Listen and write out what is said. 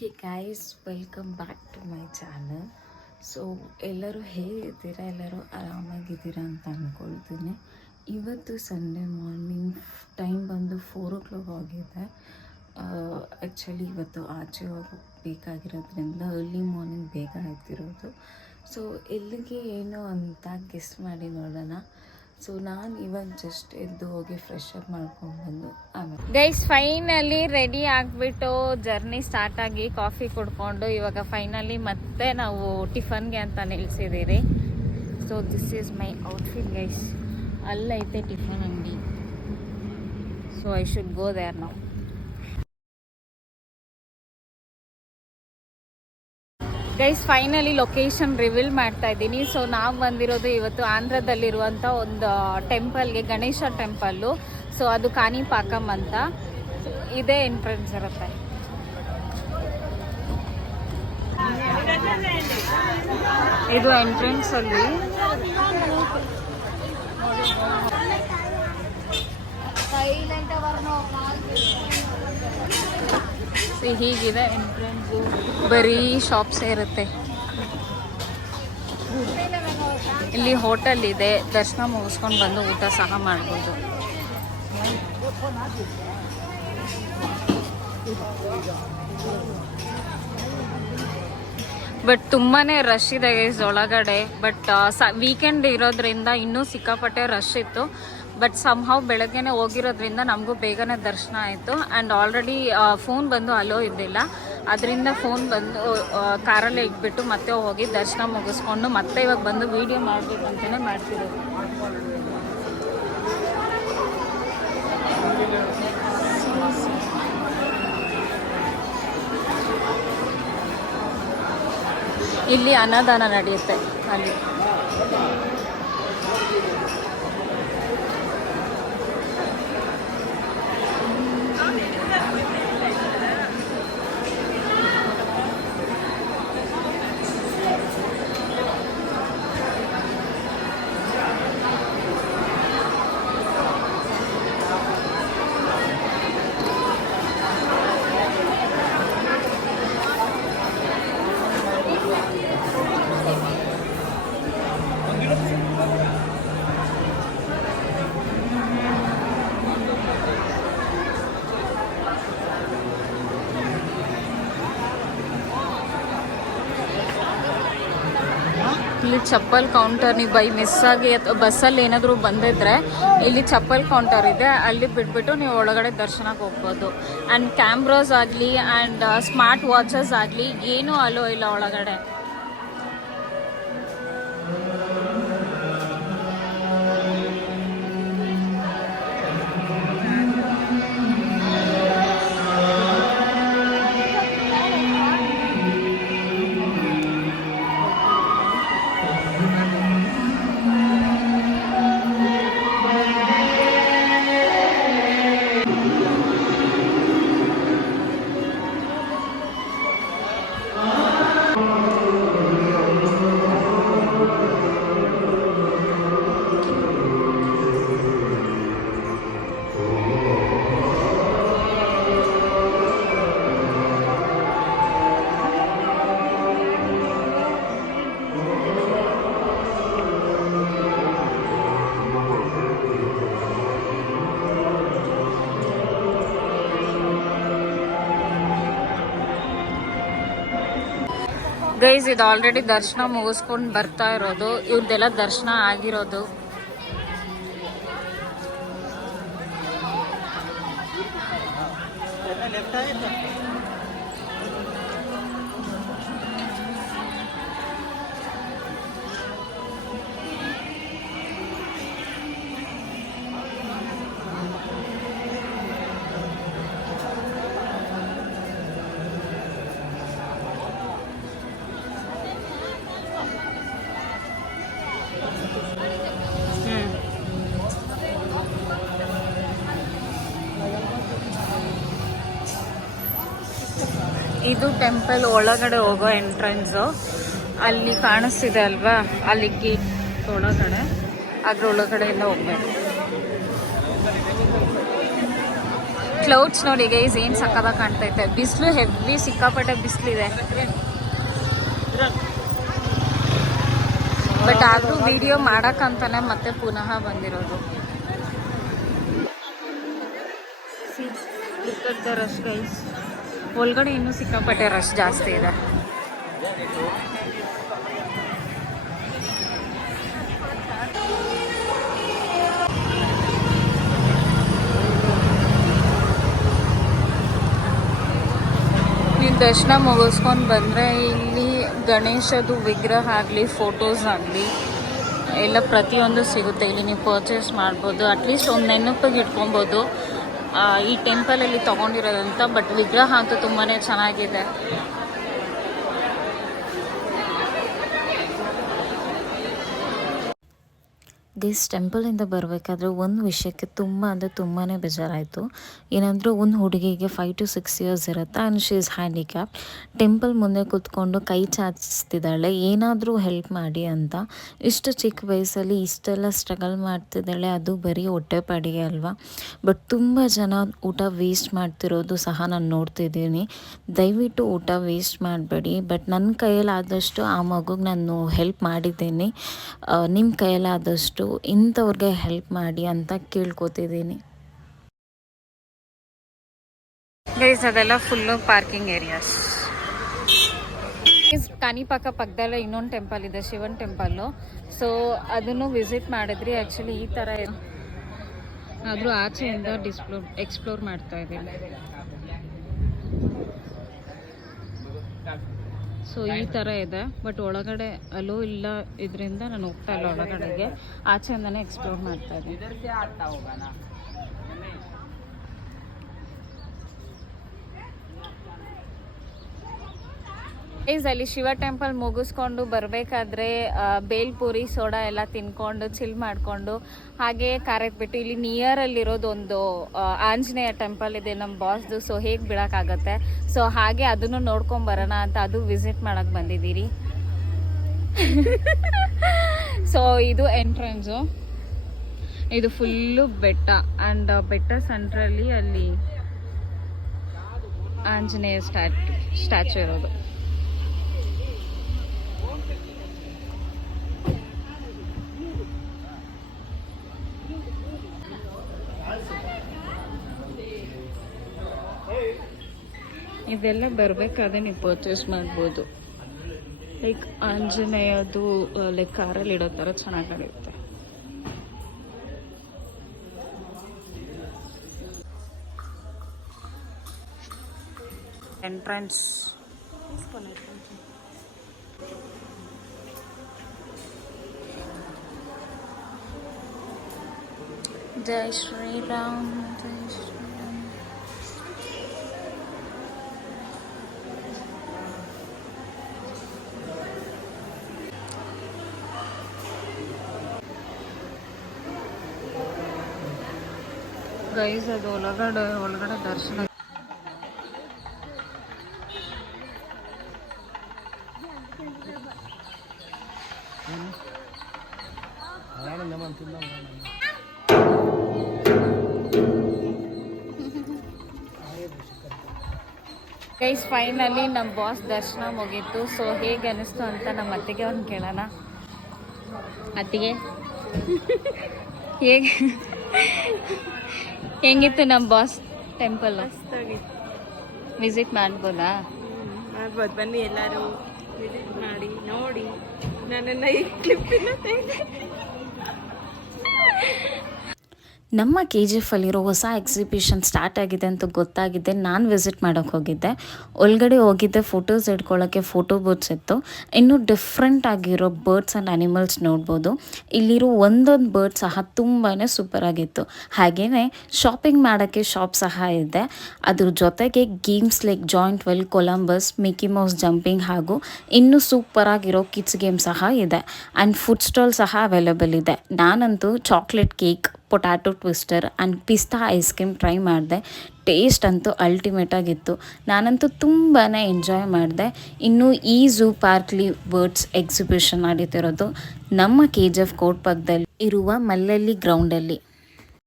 Hey guys, welcome back to my channel. So ಎಲ್ಲರೂ ಹೇಗಿದ್ದೀರಾ? ಎಲ್ಲರೂ ಆರಾಮಾಗಿದ್ದೀರಾ ಅಂತ ಅಂದ್ಕೊಳ್ತೀನಿ. ಇವತ್ತು ಸಂಡೇ ಮಾರ್ನಿಂಗ್ ಟೈಮ್ ಬಂದು 4 o'clock ಆಗಿದೆ. ಆ್ಯಕ್ಚುಲಿ ಇವತ್ತು ಆಚೆ ಹೋಗಬೇಕಾಗಿರೋದ್ರಿಂದ ಅರ್ಲಿ ಮಾರ್ನಿಂಗ್ ಬೇಗ ಎದ್ದಿರೋದು. ಸೊ ಎಲ್ಲಿಗೆ ಏನು ಅಂತ ಗೆಸ್ ಮಾಡಿ ನೋಡೋಣ. ಸೊ ನಾನು ಇವಾಗ ಜಸ್ಟ್ ಎದ್ದು ಹೋಗಿ ಫ್ರೆಶ್ ಅಪ್ ಮಾಡ್ಕೊಂಡು ಬಂದು ಆಮೇಲೆ ಗೈಸ್ ಫೈನಲಿ ರೆಡಿ ಆಗಿಬಿಟ್ಟು ಜರ್ನಿ ಸ್ಟಾರ್ಟ್ ಆಗಿ ಕಾಫಿ ಕುಡ್ಕೊಂಡು ಇವಾಗ ಫೈನಲಿ ಮತ್ತೆ ನಾವು ಟಿಫನ್ಗೆ ಅಂತ ನಿಲ್ಸಿದ್ದೀರಿ. So this is my outfit guys. ಅಲ್ಲೈತೆ ಟಿಫನ್ ಅಂಗಡಿ. So I should go there ನಾವು. ಗೈಸ್ ಫೈನಲಿ ಲೊಕೇಶನ್ ರಿವೀಲ್ ಮಾಡ್ತಾ ಇದ್ದೀನಿ. ಸೊ ನಾವು ಬಂದಿರೋದು ಇವತ್ತು ಆಂಧ್ರದಲ್ಲಿರುವಂಥ ಒಂದು ಟೆಂಪಲ್ಗೆ, ಗಣೇಶ ಟೆಂಪಲ್ಲು. ಸೊ ಅದು ಕಾಣಿಪಾಕಂ ಅಂತ. ಇದೇ ಎಂಟ್ರೆನ್ಸ್ ಇರುತ್ತೆ. ಇದು ಎಂಟ್ರೆನ್ಸ್ ಅಲ್ಲಿ ಹೀಗಿದೆ ಎಂಟ್ರೆನ್ಸು. ಬರೀ ಶಾಪ್ಸೇ ಇರುತ್ತೆ. ಇಲ್ಲಿ ಹೋಟೆಲ್ ಇದೆ, ದರ್ಶನ ಮುಗಿಸ್ಕೊಂಡು ಬಂದು ಊಟ ಸಹ ಮಾಡ್ಬೋದು. ಬಟ್ ತುಂಬಾ ರಶ್ ಇದೆ ಗೈಸ್ ಒಳಗಡೆ. ಬಟ್ ವೀಕೆಂಡ್ ಇರೋದ್ರಿಂದ ಇನ್ನೂ ಸಿಕ್ಕಾಪಟ್ಟೆ ರಶ್ ಇತ್ತು. ಬಟ್ ಸಮ್ಹೌ ಬೆಳಗ್ಗೆನೇ ಹೋಗಿರೋದ್ರಿಂದ ನಮಗೂ ಬೇಗನೆ ದರ್ಶನ ಆಯಿತು. ಆ್ಯಂಡ್ ಆಲ್ರೆಡಿ ಫೋನ್ ಬಂದು ಅಲೋ ಇದ್ದಿಲ್ಲ. ಅದರಿಂದ ಫೋನ್ ಬಂದು ಕಾರಲ್ಲೇ ಇಟ್ಬಿಟ್ಟು ಮತ್ತೆ ಹೋಗಿ ದರ್ಶನ ಮುಗಿಸ್ಕೊಂಡು ಮತ್ತೆ ಇವಾಗ ಬಂದು ವೀಡಿಯೋ ಮಾಡಬೇಕಂತಲೇ ಮಾಡ್ತಿರೋದು. ಇಲ್ಲಿ ಅನ್ನದಾನ ನಡೆಯುತ್ತೆ ಅಲ್ಲಿ. ಇಲ್ಲಿ ಚಪ್ಪಲ್ ಕೌಂಟರ್, ನೀವು ಬೈ ಮಿಸ್ ಆಗಿ ಅಥವಾ ಬಸ್ಸಲ್ಲಿ ಏನಾದರೂ ಬಂದಿದ್ರೆ ಇಲ್ಲಿ ಚಪ್ಪಲ್ ಕೌಂಟರ್ ಇದೆ, ಅಲ್ಲಿ ಬಿಟ್ಬಿಟ್ಟು ನೀವು ಒಳಗಡೆ ದರ್ಶನಕ್ಕೆ ಹೋಗ್ಬೋದು. ಆ್ಯಂಡ್ ಕ್ಯಾಮ್ರಾಸ್ ಆಗಲಿ ಆ್ಯಂಡ್ ಸ್ಮಾರ್ಟ್ ವಾಚಸ್ ಆಗಲಿ ಏನೂ ಅಲೋ ಇಲ್ಲ ಒಳಗಡೆ. ಗೈಸ್ ಇದು ಆಲ್ರೆಡಿ ದರ್ಶನ ಮುಗಿಸ್ಕೊಂಡು ಬರ್ತಾ ಇರೋದು. ಇವ್ರದ್ದೆಲ್ಲ ದರ್ಶನ ಆಗಿರೋದು. ಇದು ಟೆಂಪಲ್ ಒಳಗಡೆ ಹೋಗೋ ಎಂಟ್ರೆನ್ಸು. ಅಲ್ಲಿ ಕಾಣಿಸ್ತಿದೆ ಅಲ್ವಾ, ಅಲ್ಲಿ ಗೇಟ್ ಒಳಗಡೆ, ಅದ್ರೊಳಗಡೆಯಿಂದ ಹೋಗ್ಬೇಕು. ಕ್ಲೌಡ್ಸ್ ನೋಡಿ ಗೈಸ್ ಏನು ಸಕ್ಕದಾಗಿ ಕಾಣ್ತೈತೆ. ಬಿಸಿಲು ಹೆವಿ, ಸಿಕ್ಕಾಪಟ್ಟೆ ಬಿಸಿಲಿದೆ. ಬಟ್ ಆದರೂ ವಿಡಿಯೋ ಮಾಡೋಕ್ಕಂತಾನೆ ಮತ್ತೆ ಪುನಃ ಬಂದಿರೋದು. ರಶ್ ಗೈಸ್, ಒಳಗಡೆ ಇನ್ನೂ ಸಿಕ್ಕಾಪಟ್ಟೆ ರಶ್ ಜಾಸ್ತಿ ಇದೆ. ನೀವು ದರ್ಶನ ಮುಗಿಸ್ಕೊಂಡು ಬಂದರೆ ಇಲ್ಲಿ ಗಣೇಶದು ವಿಗ್ರಹ ಆಗಲಿ, ಫೋಟೋಸ್ ಆಗಲಿ ಎಲ್ಲ ಪ್ರತಿಯೊಂದು ಸಿಗುತ್ತೆ. ಇಲ್ಲಿ ನೀವು ಪರ್ಚೇಸ್ ಮಾಡ್ಬೋದು. ಅಟ್ಲೀಸ್ಟ್ ಒಂದು ನೆನಪಿಗೆ ಇಟ್ಕೊಬೋದು ಈ ಟೆಂಪಲಲ್ಲಿ ತೊಗೊಂಡಿರೋದಂತ. ಬಟ್ ವಿಗ್ರಹ ಅಂತೂ ತುಂಬಾ ಚೆನ್ನಾಗಿದೆ. ಗೈಸ್, ಟೆಂಪಲಿಂದ ಬರಬೇಕಾದ್ರೆ ಒಂದು ವಿಷಯಕ್ಕೆ ತುಂಬ ಅಂದರೆ ತುಂಬಾ ಬೇಜಾರಾಯಿತು. ಏನಂದರೆ ಒಂದು ಹುಡುಗಿಗೆ 5 to 6 years ಇರುತ್ತೆ and she is handicap. Temple ಮುಂದೆ ಕೂತ್ಕೊಂಡು ಕೈ ಚಾಚಿಸ್ತಿದ್ದಾಳೆ, ಏನಾದರೂ ಹೆಲ್ಪ್ ಮಾಡಿ ಅಂತ. ಇಷ್ಟು ಚಿಕ್ಕ ವಯಸ್ಸಲ್ಲಿ ಇಷ್ಟೆಲ್ಲ ಸ್ಟ್ರಗಲ್ ಮಾಡ್ತಿದ್ದಾಳೆ, ಅದು ಬರೀ ಹೊಟ್ಟೆಪಾಡಿಗೆ ಅಲ್ವಾ. ಬಟ್ ತುಂಬ ಜನ ಊಟ ವೇಸ್ಟ್ ಮಾಡ್ತಿರೋದು ಸಹ ನಾನು ನೋಡ್ತಿದ್ದೀನಿ. ದಯವಿಟ್ಟು ಊಟ ವೇಸ್ಟ್ ಮಾಡಬೇಡಿ. ಬಟ್ ನನ್ನ ಕೈಯಲ್ಲಾದಷ್ಟು ಆ ಮಗುಗೆ ನಾನು ಹೆಲ್ಪ್ ಮಾಡಿದ್ದೀನಿ. ನಿಮ್ಮ ಕೈಯಲ್ಲಾದಷ್ಟು ಇಂಥವ್ರಿಗೆ ಹೆಲ್ಪ್ ಮಾಡಿ ಅಂತ ಕೇಳ್ಕೊತಿದ್ದೀನಿ. ಗೈಸ್, ಅದೆಲ್ಲ ಫುಲ್ಲು ಪಾರ್ಕಿಂಗ್ ಏರಿಯಾಸ್. ಕಾಣಿಪಾಕ ಪಕ್ಕದಲ್ಲೇ ಇನ್ನೊಂದು ಟೆಂಪಲ್ ಇದೆ, ಶಿವನ್ ಟೆಂಪಲ್ಲು. ಸೊ ಅದನ್ನು ವಿಸಿಟ್ ಮಾಡಿದ್ರಿ. ಆ್ಯಕ್ಚುಲಿ ಈ ಥರ ಆದರೂ ಆಚೆಯಿಂದ ಎಕ್ಸ್ಪ್ಲೋರ್ ಮಾಡ್ತಾ ಇದ್ದೀನಿ. ಸೊ ಈ ಥರ ಇದೆ. ಬಟ್ ಒಳಗಡೆ ಅಲೋ ಇಲ್ಲ, ಇದರಿಂದ ನಾನು ಹೋಗ್ತಾ ಇಲ್ಲ ಒಳಗಡೆಗೆ. ಆಚೆಯಿಂದನೇ ಎಕ್ಸ್ಪ್ಲೋರ್ ಮಾಡ್ತಾ ಇದ್ದೀನಿ. ಅಲ್ಲಿ ಶಿವ ಟೆಂಪಲ್ ಮುಗಿಸ್ಕೊಂಡು ಬರಬೇಕಾದ್ರೆ ಬೇಲ್ಪುರಿ, ಸೋಡಾ ಎಲ್ಲ ತಿನ್ಕೊಂಡು ಚಿಲ್ ಮಾಡಿಕೊಂಡು ಹಾಗೆ ಕಾರೆತ್ಬಿಟ್ಟು ಇಲ್ಲಿ ನಿಯರಲ್ಲಿರೋದೊಂದು ಆಂಜನೇಯ ಟೆಂಪಲ್ ಇದೆ ನಮ್ಮ ಬಾಸ್ದು. ಸೊ ಹೇಗೆ ಬಿಡೋಕ್ಕಾಗತ್ತೆ. ಸೊ ಹಾಗೆ ಅದನ್ನು ನೋಡ್ಕೊಂಬರೋಣ ಅಂತ ಅದು ವಿಸಿಟ್ ಮಾಡೋಕ್ಕೆ ಬಂದಿದ್ದೀರಿ. ಸೊ ಇದು ಎಂಟ್ರೆನ್ಸು. ಇದು ಫುಲ್ಲು ಬೆಟ್ಟ ಆ್ಯಂಡ್ ಬೆಟ್ಟ ಸೆಂಟ್ರಲ್ಲಿ ಅಲ್ಲಿ ಆಂಜನೇಯ ಸ್ಟ್ಯಾಚು ಇರೋದು. ಇದೆಲ್ಲ ಬರಬೇಕಾದ್ರೆ ನೀವು ಪರ್ಚೇಸ್ ಮಾಡ್ಬೋದು. ಲೈಕ್ ಆಂಜನೇಯದು ಲೈಕ್ ಕಾರಲ್ಲಿ ಇಡೋ ಥರ ಚೆನ್ನಾಗಿ ನಡೆಯುತ್ತೆ. ಎಂಟ್ರೆನ್ಸ್ ಜೈ ಶ್ರೀರಾಮ್, ಜೈ ಶ್ರೀರಾಮ್. ಗೈಸ್, ಅದು ಒಳಗಡೆ ದರ್ಶನ. ಗೈಸ್, ಫೈನಲಿ ನಮ್ಮ ಬಾಸ್ ದರ್ಶನ ಮುಗೀತು. ಸೊ ಹೇಗೆ ಅನಿಸ್ತು ಅಂತ ನಮ್ಮ ಅತ್ತಿಗೆ ಅವ್ರನ್ನ ಕೇಳೋಣ. ಅತ್ತಿಗೆ, ಹೇಗೆ ಹೆಂಗಿತ್ತು ನಮ್ಮ ಬಾಸ್ ಟೆಂಪಲ್? ವಿಸಿಟ್ ಮಾಡ್ಬೋದಾ? ಮಾಡ್ಬೋದು, ಬನ್ನಿ ಎಲ್ಲರೂ ವಿಸಿಟ್ ಮಾಡಿ ನೋಡಿ. ನನ್ನನ್ನು ಈ ಕ್ಲಿಪ್ಪಿನ ನಮ್ಮ KGF ಅಲ್ಲಿರೋ ಹೊಸ ಎಕ್ಸಿಬಿಷನ್ ಸ್ಟಾರ್ಟ್ ಆಗಿದೆ ಅಂತ ಗೊತ್ತಾಗಿದೆ. ನಾನು ವಿಸಿಟ್ ಮಾಡೋಕ್ಕೆ ಹೋಗಿದ್ದೆ. ಒಳಗಡೆ ಹೋಗಿದ್ದೆ, ಫೋಟೋಸ್ ಇಟ್ಕೊಳ್ಳೋಕ್ಕೆ ಫೋಟೋ ಬೂತ್ಸ್ ಇತ್ತು. ಇನ್ನೂ ಡಿಫ್ರೆಂಟ್ ಆಗಿರೋ ಬರ್ಡ್ಸ್ ಆ್ಯಂಡ್ ಅನಿಮಲ್ಸ್ ನೋಡ್ಬೋದು. ಇಲ್ಲಿರೋ ಒಂದೊಂದು ಬರ್ಡ್ ಸಹ ತುಂಬಾ ಸೂಪರಾಗಿತ್ತು. ಹಾಗೆಯೇ ಶಾಪಿಂಗ್ ಮಾಡೋಕ್ಕೆ ಶಾಪ್ ಸಹ ಇದೆ. ಅದ್ರ ಜೊತೆಗೆ games like joint well, Columbus, Mickey Mouse jumping ಹಾಗೂ ಇನ್ನೂ ಸೂಪರಾಗಿರೋ ಕಿಡ್ಸ್ ಗೇಮ್ ಸಹ ಇದೆ. ಆ್ಯಂಡ್ ಫುಡ್ ಸ್ಟಾಲ್ ಸಹ ಅವೈಲೇಬಲ್ ಇದೆ. ನಾನಂತೂ chocolate cake, potato twister and ಪಿಸ್ತಾ ಐಸ್ ಕ್ರೀಮ್ ಟ್ರೈ ಮಾಡಿದೆ. ಟೇಸ್ಟ್ ಅಂತೂ ಅಲ್ಟಿಮೇಟಾಗಿತ್ತು. ನಾನಂತೂ ತುಂಬಾ ಎಂಜಾಯ್ ಮಾಡಿದೆ. ಇನ್ನು ಈ ಝೂ ಪಾರ್ಕ್ಲಿ ಬರ್ಡ್ಸ್ ಎಕ್ಸಿಬಿಷನ್ ನಡೀತಿರೋದು ನಮ್ಮ KGF ಕೋರ್ಟ್ ಪಕ್ಕದಲ್ಲಿ ಇರುವ ಮಲ್ಲಲ್ಲಿ ಗ್ರೌಂಡಲ್ಲಿ.